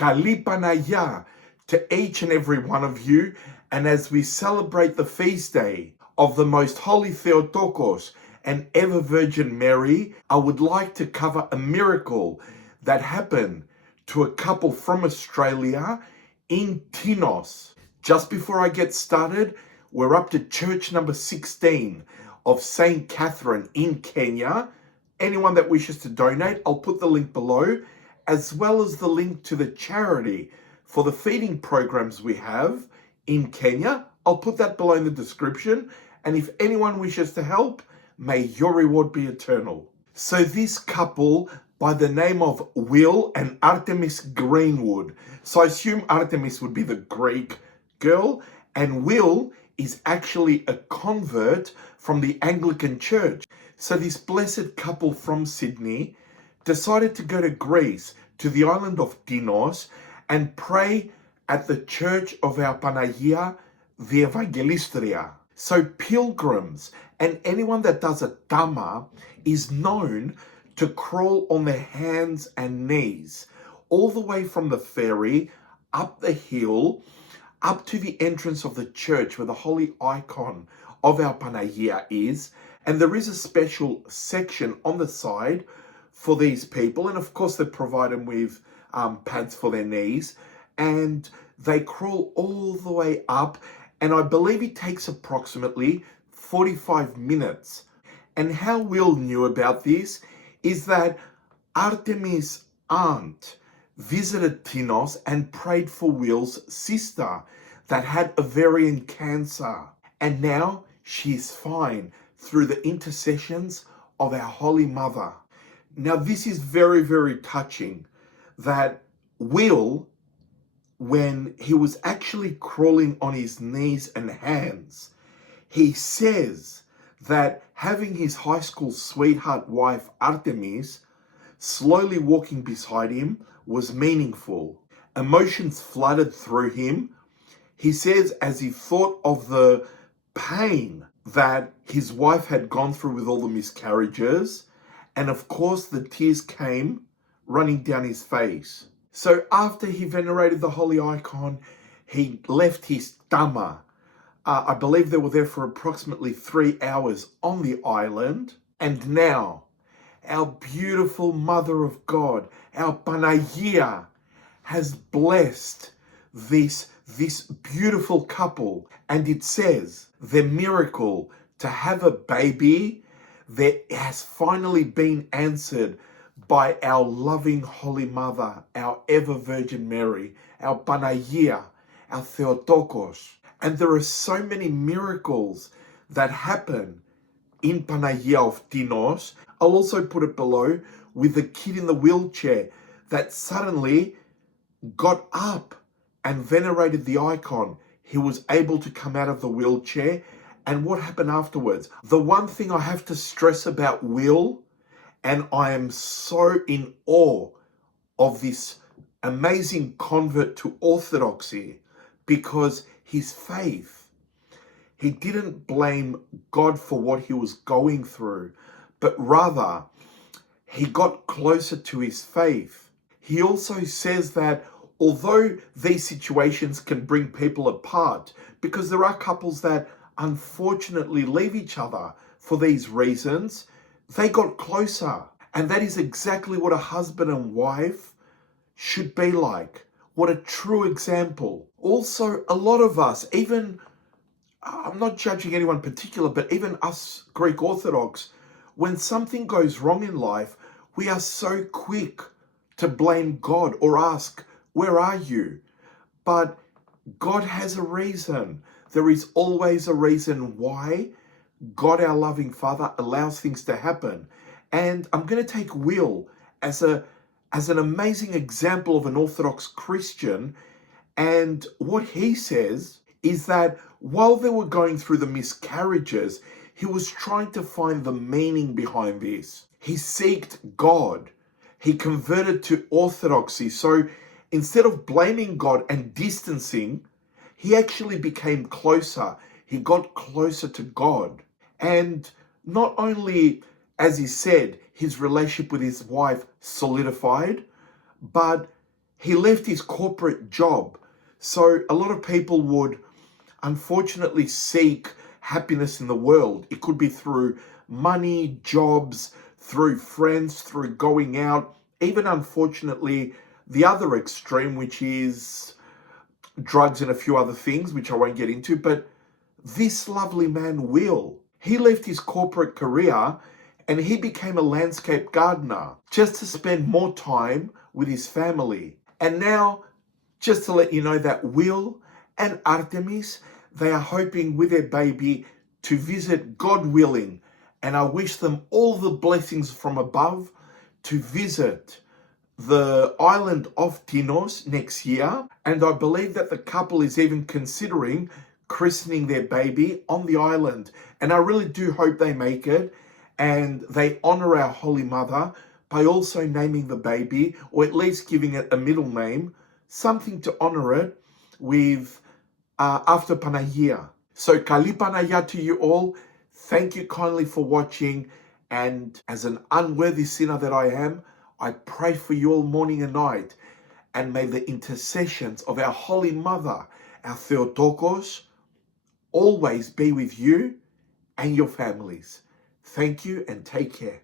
Kali Panayia to each and every one of you. And as we celebrate the feast day of the Most Holy Theotokos and Ever Virgin Mary, I would like to cover a miracle that happened to a couple from Australia in Tinos. Just before I get started, we're up to Church No.16 of St. Catherine in Kenya. Anyone that wishes to donate, I'll put the link below, as well as the link to the charity for the feeding programs we have in Kenya. I'll put that below in the description. And if anyone wishes to help, may your reward be eternal. So this couple by the name of Will and Artemis Greenwood. So I assume Artemis would be the Greek girl, and Will is actually a convert from the Anglican Church. So this blessed couple from Sydney decided to go to Greece, to the island of Tinos, and pray at the Church of our Panayia, the Evangelistria. So pilgrims and anyone that does a Dhamma is known to crawl on their hands and knees all the way from the ferry up the hill up to the entrance of the church where the holy icon of our Panayia is. And there is a special section on the side for these people, and of course they provide them with pads for their knees, and they crawl all the way up, and I believe it takes approximately 45 minutes. And how Will knew about this is that Artemis' aunt visited Tinos and prayed for Will's sister that had ovarian cancer. And now she's fine through the intercessions of our Holy Mother. Now this is very, very touching that Will, when he was actually crawling on his knees and hands, he says that having his high school sweetheart wife Artemis slowly walking beside him was meaningful. Emotions flooded through him. He says as he thought of the pain that his wife had gone through with all the miscarriages, and of course the tears came running down his face. So after he venerated the holy icon, he left his Dhamma. I believe they were there for approximately 3 hours on the island. And now, our beautiful Mother of God, our Panayia, has blessed this beautiful couple. And it says, the miracle to have a baby that has finally been answered by our loving Holy Mother, our ever Virgin Mary, our Panayia, our Theotokos. And there are so many miracles that happen in Panayia of Tinos. I'll also put it below with the kid in the wheelchair that suddenly got up and venerated the icon. He was able to come out of the wheelchair. And what happened afterwards? The one thing I have to stress about Will, and I am so in awe of this amazing convert to Orthodoxy, because his faith, he didn't blame God for what he was going through, but rather he got closer to his faith. He also says that although these situations can bring people apart, because there are couples that unfortunately leave each other for these reasons, they got closer. And that is exactly what a husband and wife should be like. What a true example. Also, a lot of us, even, I'm not judging anyone particular, but even us Greek Orthodox, when something goes wrong in life, we are so quick to blame God or ask, where are you? But God has a reason. There is always a reason why God, our loving Father, allows things to happen. And I'm going to take Will as an amazing example of an Orthodox Christian. And what he says is that while they were going through the miscarriages, he was trying to find the meaning behind this. He sought God. He converted to Orthodoxy. So instead of blaming God and distancing, he actually became closer. He got closer to God. And not only, as he said, his relationship with his wife solidified, but He left his corporate job. So a lot of people would unfortunately seek happiness in the world. It could be through money, jobs, through friends, through going out, even unfortunately the other extreme, which is drugs and a few other things, which I won't get into. But this lovely man, Will, he left his corporate career and he became a landscape gardener just to spend more time with his family. And now, just to let you know that Will and Artemis, they are hoping with their baby to visit, God willing, and I wish them all the blessings from above, to visit the island of Tinos next year. And I believe that the couple is even considering christening their baby on the island. And I really do hope they make it and they honor our Holy Mother by also naming the baby, or at least giving it a middle name, something to honor it with after Panayia. So Kali Panayia to you all. Thank you kindly for watching. And as an unworthy sinner that I am, I pray for you all morning and night. And may the intercessions of our Holy Mother, our Theotokos, always be with you and your families. Thank you and take care.